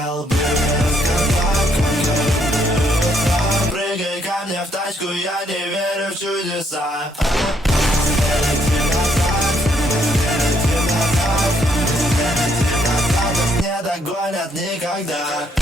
хотел бы рассказать, как я люблю тебя. Прыгай ко мне в тачку, я не верю в чудеса. Не догонят никогда.